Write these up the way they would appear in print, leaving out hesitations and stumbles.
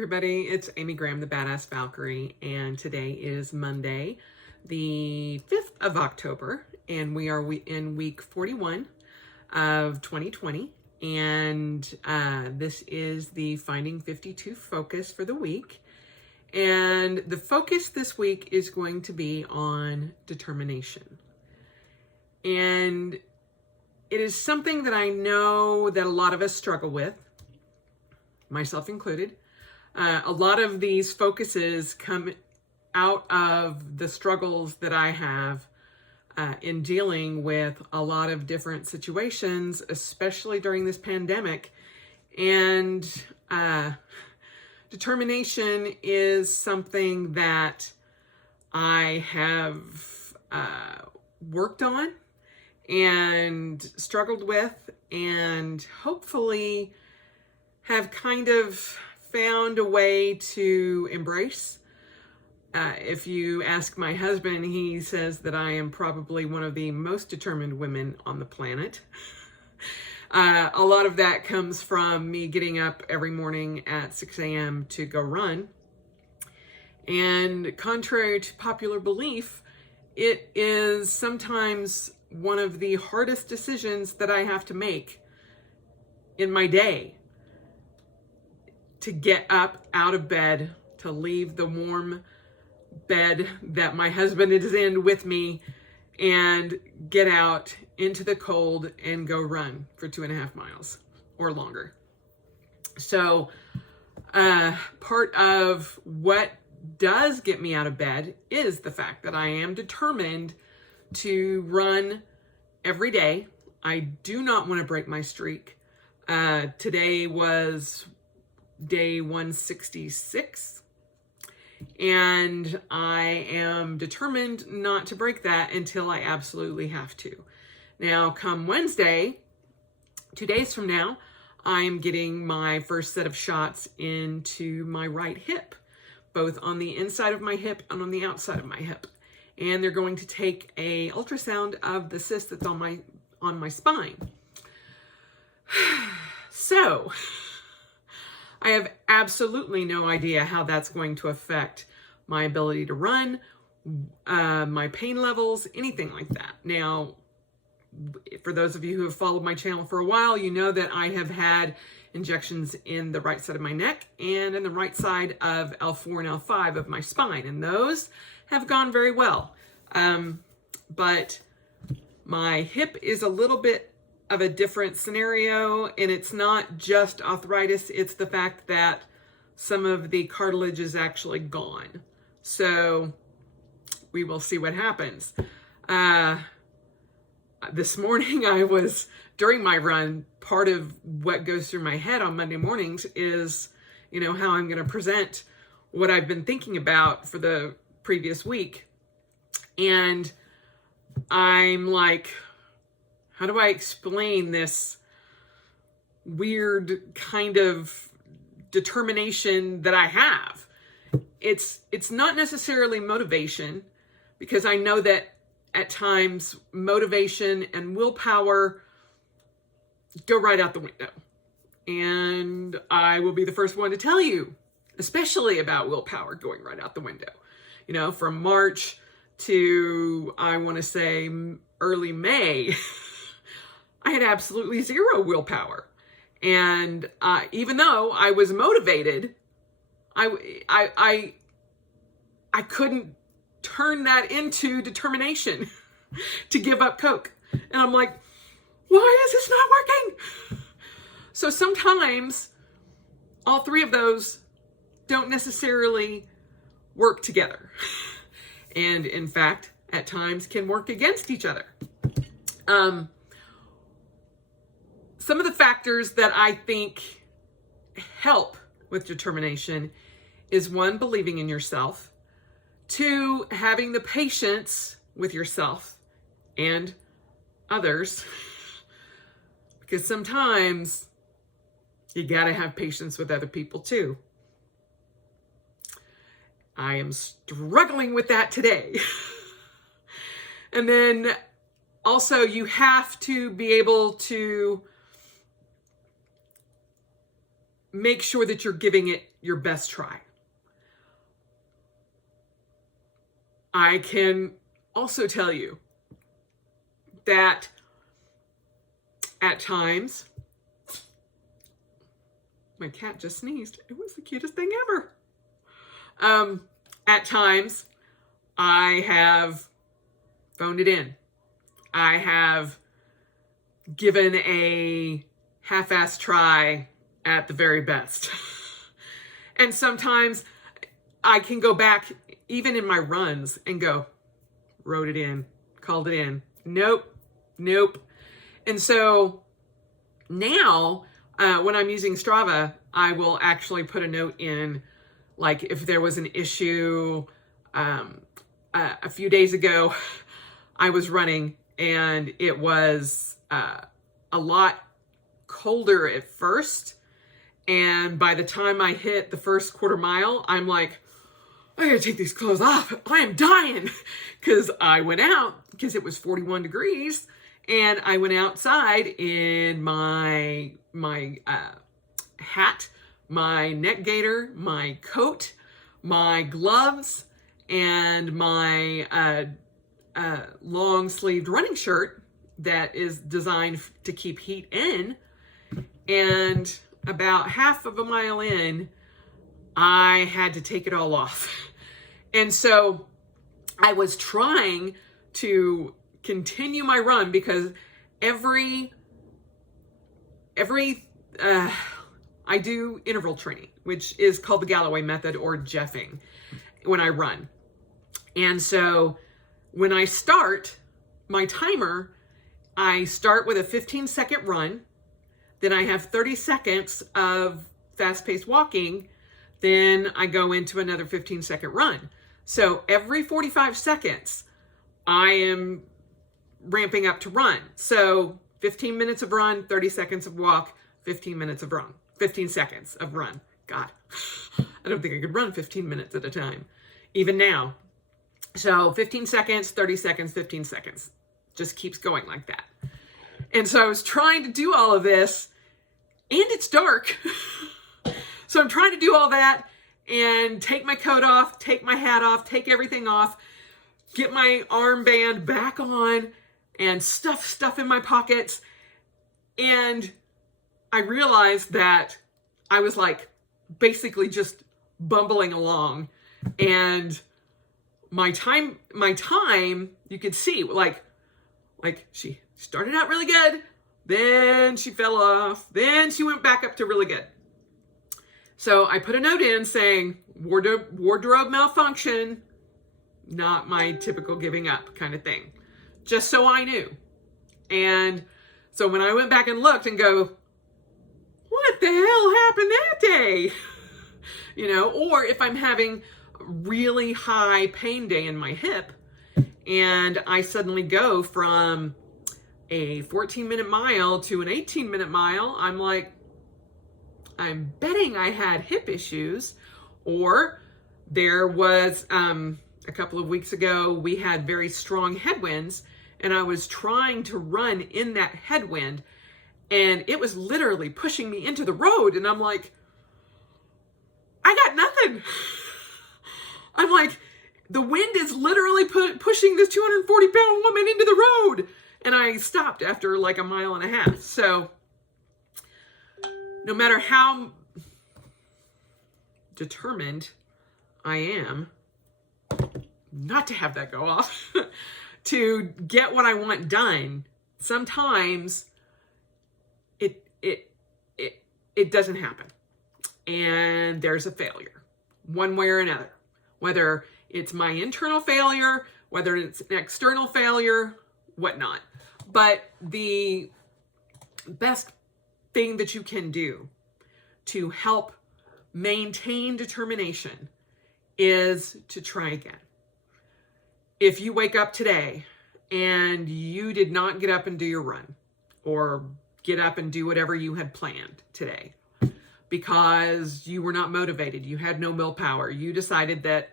everybody, it's Amy Graham, the Badass Valkyrie, and today is Monday, the 5th of October, and we are in week 41 of 2020, and this is the Finding 52 focus for the week, and the focus this week is going to be on determination, and it is something that I know that a lot of us struggle with, myself included. A lot of these focuses come out of the struggles that I have in dealing with a lot of different situations, especially during this pandemic. And determination is something that I have worked on and struggled with, and hopefully have kind of found a way to embrace. If you ask my husband, he says that I am probably one of the most determined women on the planet. A lot of that comes from me getting up every morning at 6 a.m. to go run. And contrary to popular belief, it is sometimes one of the hardest decisions that I have to make in my day. To get up out of bed, to leave the warm bed that my husband is in with me, and get out into the cold and go run for 2.5 miles or longer. So part of what does get me out of bed is the fact that I am determined to run every day. I do not want to break my streak. Today was day 166, and I am determined not to break that until I absolutely have to. Now, come Wednesday, 2 days from now, I'm getting my first set of shots into my right hip, both on the inside of my hip and on the outside of my hip. And they're going to take a ultrasound of the cyst that's on my spine. So I have absolutely no idea how that's going to affect my ability to run, my pain levels, anything like that. Now, for those of you who have followed my channel for a while, you know that I have had injections in the right side of my neck and in the right side of L4 and L5 of my spine, and those have gone very well. But my hip is a little bit of a different scenario, and it's not just arthritis, it's the fact that some of the cartilage is actually gone. So we will see what happens. This morning during my run, part of what goes through my head on Monday mornings is, how I'm going to present what I've been thinking about for the previous week. And I'm like, how do I explain this weird kind of determination that I have? It's not necessarily motivation, because I know that at times motivation and willpower go right out the window. And I will be the first one to tell you, especially about willpower going right out the window. From March to, I want to say, early May, I had absolutely zero willpower. And even though I was motivated, I couldn't turn that into determination to give up Coke. And I'm like, why is this not working? So sometimes all three of those don't necessarily work together. And in fact, at times can work against each other. Some of the factors that I think help with determination is 1, believing in yourself. 2, having the patience with yourself and others. Because sometimes you gotta have patience with other people too. I am struggling with that today. And then also you have to be able to make sure that you're giving it your best try. I can also tell you that at times, my cat just sneezed. It was the cutest thing ever. At times, I have phoned it in. I have given a half-assed try at the very best. And sometimes I can go back, even in my runs, and go, wrote it in, called it in. Nope. And so now, when I'm using Strava, I will actually put a note in, like if there was an issue. A few days ago, I was running and it was a lot colder at first. And by the time I hit the first quarter mile, I'm like, I gotta take these clothes off. I am dying. Because I went out, because it was 41 degrees, and I went outside in my hat, my neck gaiter, my coat, my gloves, and my long-sleeved running shirt that is designed to keep heat in. And about half of a mile in, I had to take it all off. And so I was trying to continue my run because I do interval training, which is called the Galloway method or jeffing when I run. And so when I start my timer, I start with a 15-second run. Then I have 30 seconds of fast-paced walking. Then I go into another 15-second run. So every 45 seconds, I am ramping up to run. So 15 minutes of run, 30 seconds of walk, 15 minutes of run, 15 seconds of run. God, I don't think I could run 15 minutes at a time, even now. So 15 seconds, 30 seconds, 15 seconds. Just keeps going like that. And so I was trying to do all of this, and it's dark. So I'm trying to do all that and take my coat off, take my hat off, take everything off, get my armband back on, and stuff in my pockets. And I realized that I was like basically just bumbling along. And my time, you could see like she started out really good, then she fell off, then she went back up to really good. So I put a note in saying wardrobe malfunction, not my typical giving up kind of thing, just so I knew. And so when I went back and looked and go, what the hell happened that day? Or if I'm having a really high pain day in my hip and I suddenly go from a 14-minute mile to an 18-minute mile, I'm like, I'm betting I had hip issues. Or there was a couple of weeks ago, we had very strong headwinds, and I was trying to run in that headwind, and it was literally pushing me into the road, and I'm like, I got nothing. I'm like, the wind is literally pushing this 240-pound woman into the road. And I stopped after like a mile and a half. So no matter how determined I am not to have that go off, to get what I want done, sometimes it doesn't happen. And there's a failure, one way or another. Whether it's my internal failure, whether it's an external failure, whatnot. But the best thing that you can do to help maintain determination is to try again. If you wake up today and you did not get up and do your run, or get up and do whatever you had planned today because you were not motivated, you had no willpower, you decided that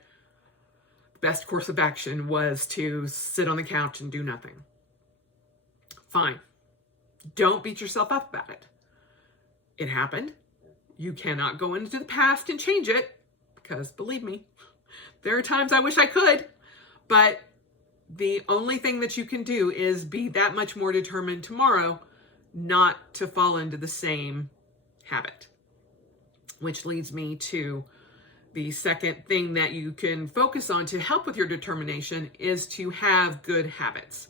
the best course of action was to sit on the couch and do nothing. Fine. Don't beat yourself up about it. It happened. You cannot go into the past and change it, because believe me, there are times I wish I could, but the only thing that you can do is be that much more determined tomorrow not to fall into the same habit. Which leads me to the second thing that you can focus on to help with your determination is to have good habits.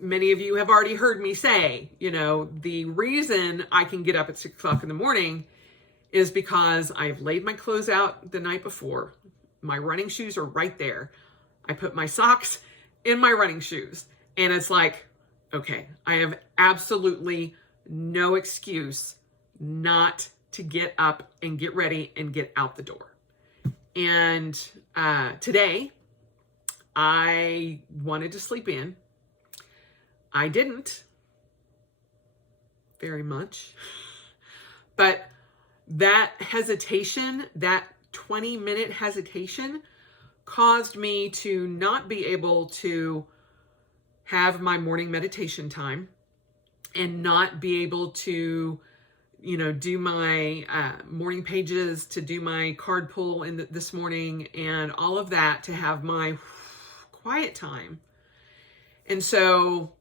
Many of you have already heard me say, the reason I can get up at 6 o'clock in the morning is because I've laid my clothes out the night before. My running shoes are right there. I put my socks in my running shoes. And it's like, okay, I have absolutely no excuse not to get up and get ready and get out the door. And today, I wanted to sleep in. I didn't very much. But that hesitation, that 20-minute hesitation, caused me to not be able to have my morning meditation time and not be able to, do my morning pages, to do my card pull this morning and all of that, to have my quiet time. And so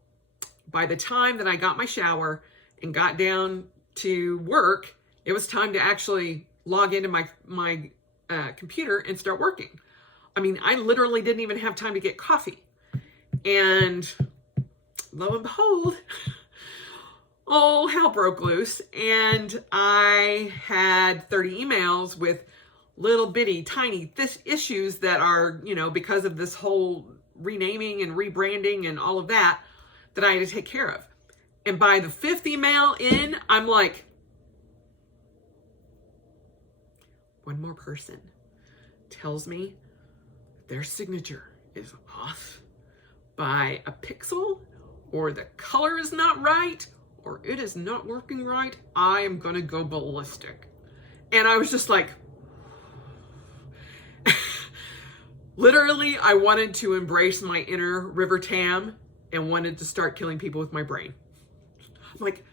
by the time that I got my shower and got down to work, it was time to actually log into my computer and start working. I mean, I literally didn't even have time to get coffee. And lo and behold, all hell broke loose. And I had 30 emails with little bitty, tiny issues that are, because of this whole renaming and rebranding and all of that I had to take care of. And by the 5th email in, I'm like, one more person tells me their signature is off by a pixel, or the color is not right, or it is not working right, I am going to go ballistic. And I was just like, literally, I wanted to embrace my inner River Tam and wanted to start killing people with my brain. I'm like,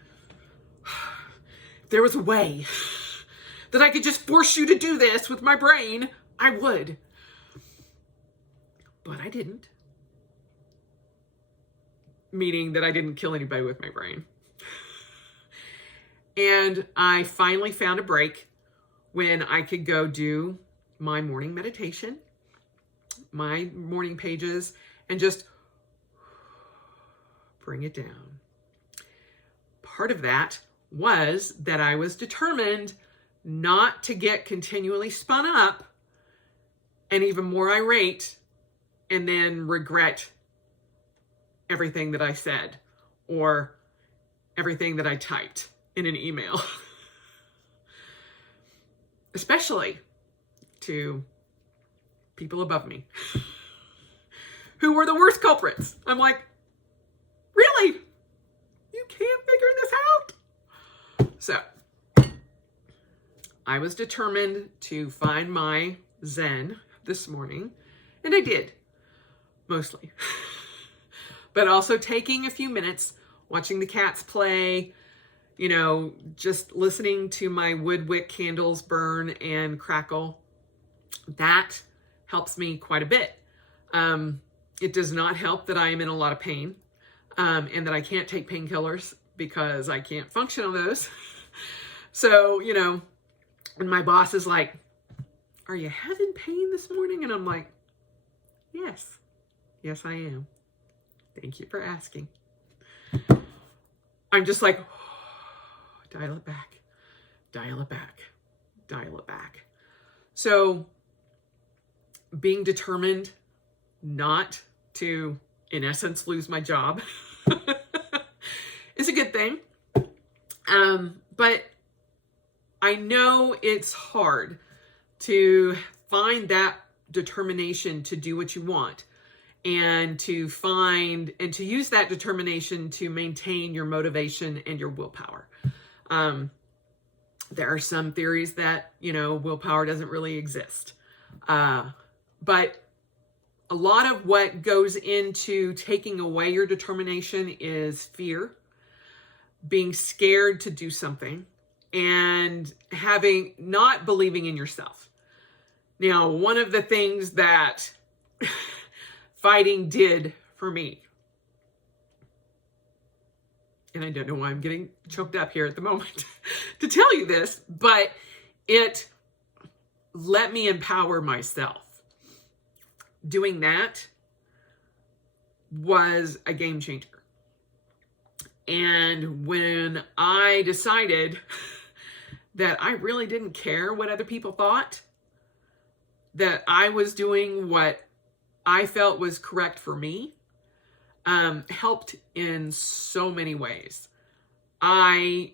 if there was a way that I could just force you to do this with my brain, I would. But I didn't. Meaning that I didn't kill anybody with my brain. And I finally found a break when I could go do my morning meditation, my morning pages, and just bring it down. Part of that was that I was determined not to get continually spun up and even more irate and then regret everything that I said or everything that I typed in an email. Especially to people above me who were the worst culprits. I'm like, really? You can't figure this out? So I was determined to find my Zen this morning, and I did, mostly. But also taking a few minutes, watching the cats play, just listening to my wood wick candles burn and crackle. That helps me quite a bit. It does not help that I am in a lot of pain, and that I can't take painkillers because I can't function on those. So, when my boss is like, "Are you having pain this morning?" And I'm like, yes, I am. Thank you for asking. I'm just like, dial it back, dial it back, dial it back. So being determined not to, in essence, lose my job is a good thing. But I know it's hard to find that determination to do what you want and to find and to use that determination to maintain your motivation and your willpower. There are some theories that, willpower doesn't really exist. But a lot of what goes into taking away your determination is fear, being scared to do something, and not believing in yourself. Now, one of the things that fighting did for me, and I don't know why I'm getting choked up here at the moment to tell you this, but it let me empower myself. Doing that was a game changer. And when I decided that I really didn't care what other people thought, that I was doing what I felt was correct for me, helped in so many ways. I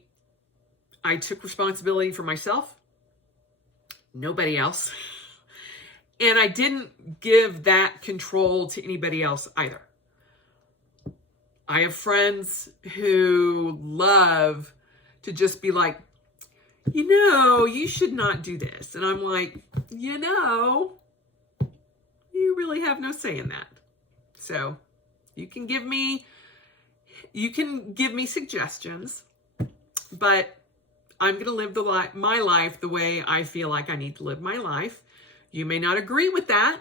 took responsibility for myself, nobody else. And I didn't give that control to anybody else either. I have friends who love to just be like, you should not do this. And I'm like, you really have no say in that. So you can give me suggestions, but I'm going to live my life the way I feel like I need to live my life. You may not agree with that.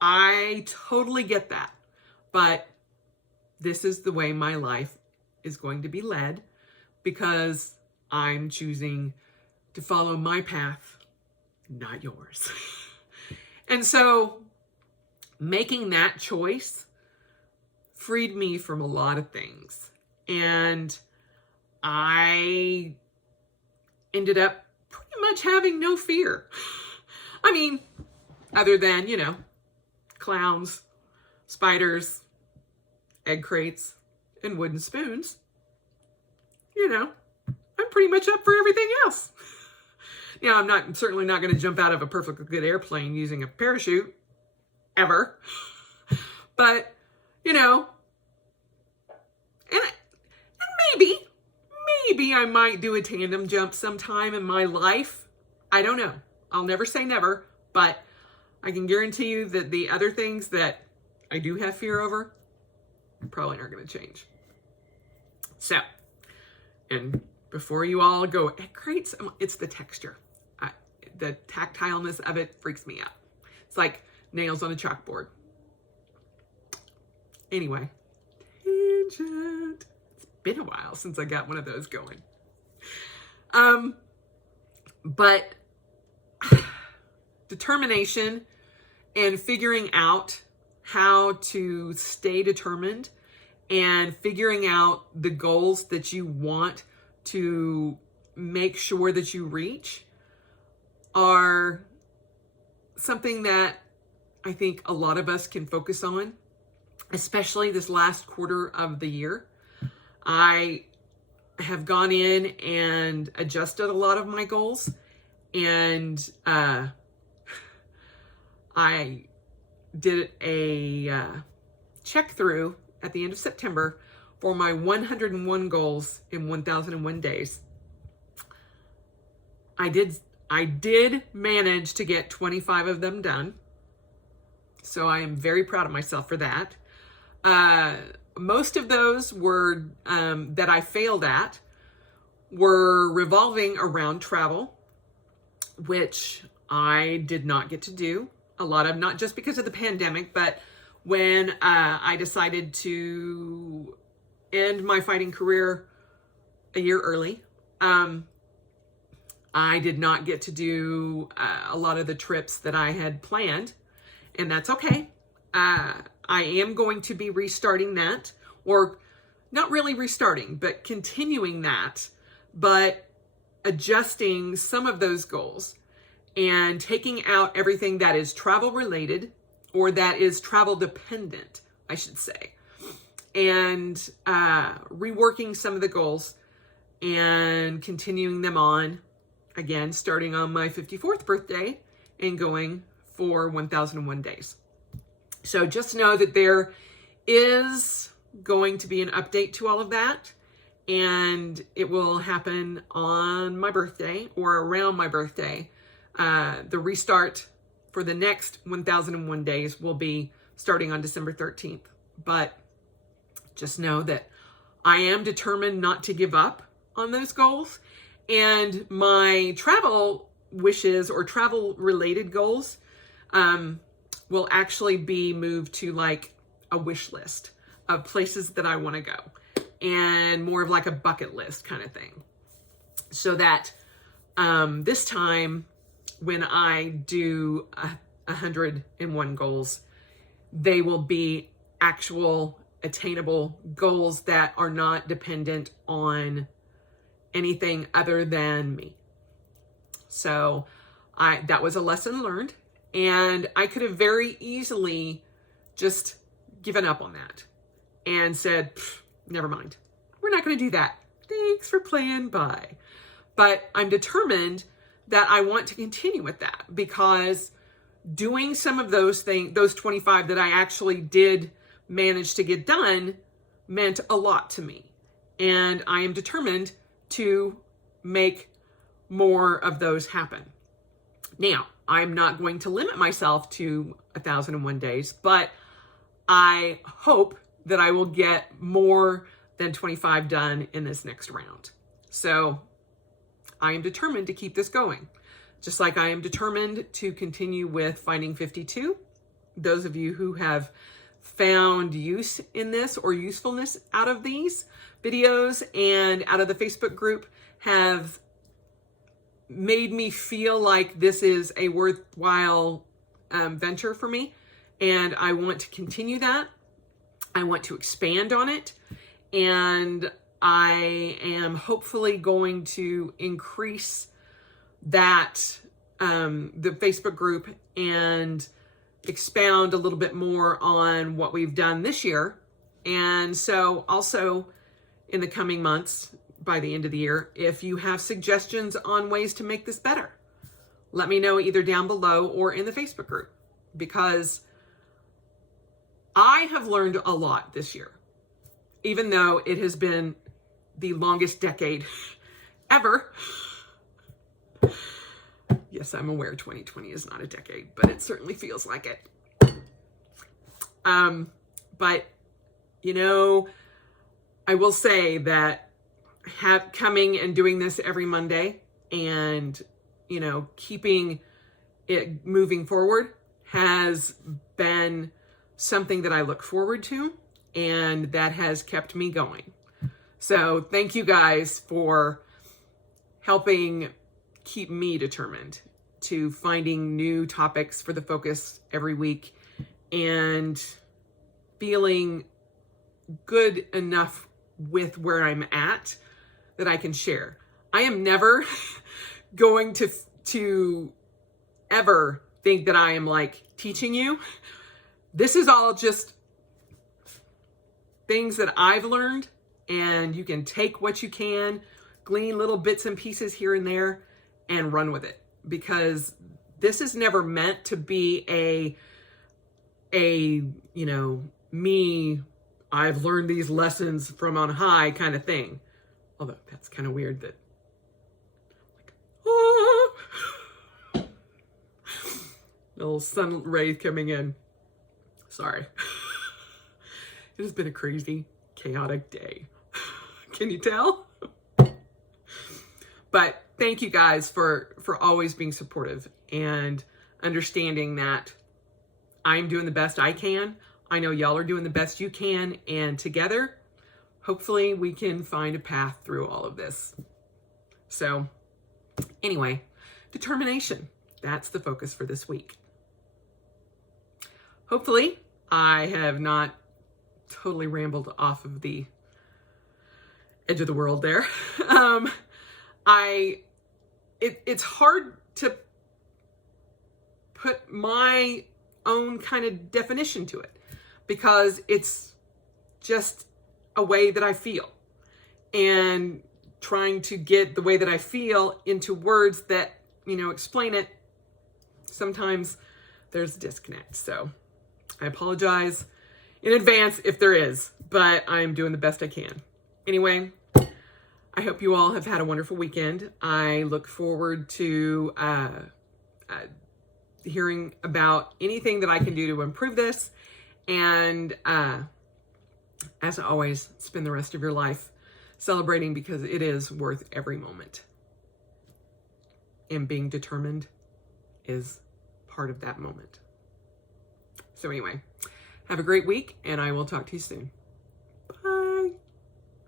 I totally get that. But this is the way my life is going to be led, because I'm choosing to follow my path, not yours. And so making that choice freed me from a lot of things. And I ended up pretty much having no fear. I mean, other than, clowns, spiders, egg crates, and wooden spoons. I'm pretty much up for everything else. I'm certainly not going to jump out of a perfectly good airplane using a parachute, ever. But, and maybe I might do a tandem jump sometime in my life. I don't know. I'll never say never, but I can guarantee you that the other things that I do have fear over probably aren't going to change. So, and before you all go, egg crates, it's the texture. The tactileness of it freaks me out. It's like nails on a chalkboard. Anyway, tangent. It's been a while since I got one of those going. But determination and figuring out how to stay determined and figuring out the goals that you want to make sure that you reach are something that I think a lot of us can focus on, especially this last quarter of the year. I have gone in and adjusted a lot of my goals, and I did a check through at the end of September for my 101 goals in 1001 days. I did manage to get 25 of them done. So I am very proud of myself for that. Most of those were that I failed at were revolving around travel, which I did not get to do a lot of, not just because of the pandemic, but when I decided to end my fighting career a year early. I did not get to do a lot of the trips that I had planned, and that's okay. I am going to be restarting that, or not really restarting, but continuing that, but adjusting some of those goals and taking out everything that is travel related or that is travel dependent, I should say, and reworking some of the goals and continuing them on, again, starting on my 54th birthday and going for 1001 days. So just know that there is going to be an update to all of that, and it will happen on my birthday or around my birthday. The restart for the next 1001 days will be starting on December 13th. But just know that I am determined not to give up on those goals, And my travel wishes or travel related goals will actually be moved to like a wish list of places that I want to go, and more of like a bucket list kind of thing. So that this time when I do 101 goals, they will be actual attainable goals that are not dependent on anything other than me. So that was a lesson learned, and I could have very easily just given up on that and said, never mind, we're not going to do that. Thanks for playing bye. But I'm determined that I want to continue with that, because doing some of those things, those 25 that I actually did manage to get done, meant a lot to me. And I am determined to make more of those happen. Now, I'm not going to limit myself to 1,001 days, but I hope that I will get more than 25 done in this next round. So I am determined to keep this going, just like I am determined to continue with Finding 52. Those of you who have found use in this or usefulness out of these videos and out of the Facebook group have made me feel like this is a worthwhile venture for me. And I want to continue that. I want to expand on it. And I am hopefully going to increase that, the Facebook group, and expound a little bit more on what we've done this year. And so also in the coming months, by the end of the year, if you have suggestions on ways to make this better, let me know either down below or in the Facebook group, because I have learned a lot this year, even though it has been the longest decade ever. Yes, I'm aware 2020 is not a decade, but it certainly feels like it. But, you know, I will say that coming and doing this every Monday and, you know, keeping it moving forward has been something that I look forward to, and that has kept me going. So thank you guys for helping keep me determined to finding new topics for the focus every week and feeling good enough with where I'm at that I can share. I am never going to ever think that I am like teaching you. This is all just things that I've learned, and you can take what you can, glean little bits and pieces here and there, and run with it. Because this is never meant to be a you know, me, I've learned these lessons from on high kind of thing. Although that's kind of weird that, like, little sun ray coming in. Sorry. It has been a crazy, chaotic day. Can you tell? But thank you guys for always being supportive and understanding that I'm doing the best I can. I know y'all are doing the best you can, and together, hopefully we can find a path through all of this. So anyway, determination. That's the focus for this week. Hopefully I have not totally rambled off of the edge of the world there. It's hard to put my own kind of definition to it, because it's just a way that I feel, and trying to get the way that I feel into words that, you know, explain it, sometimes there's a disconnect. So I apologize in advance if there is, but I'm doing the best I can. Anyway, I hope you all have had a wonderful weekend. I look forward to hearing about anything that I can do to improve this. And as always, spend the rest of your life celebrating, because it is worth every moment. and being determined is part of that moment. So anyway, have a great week, and I will talk to you soon.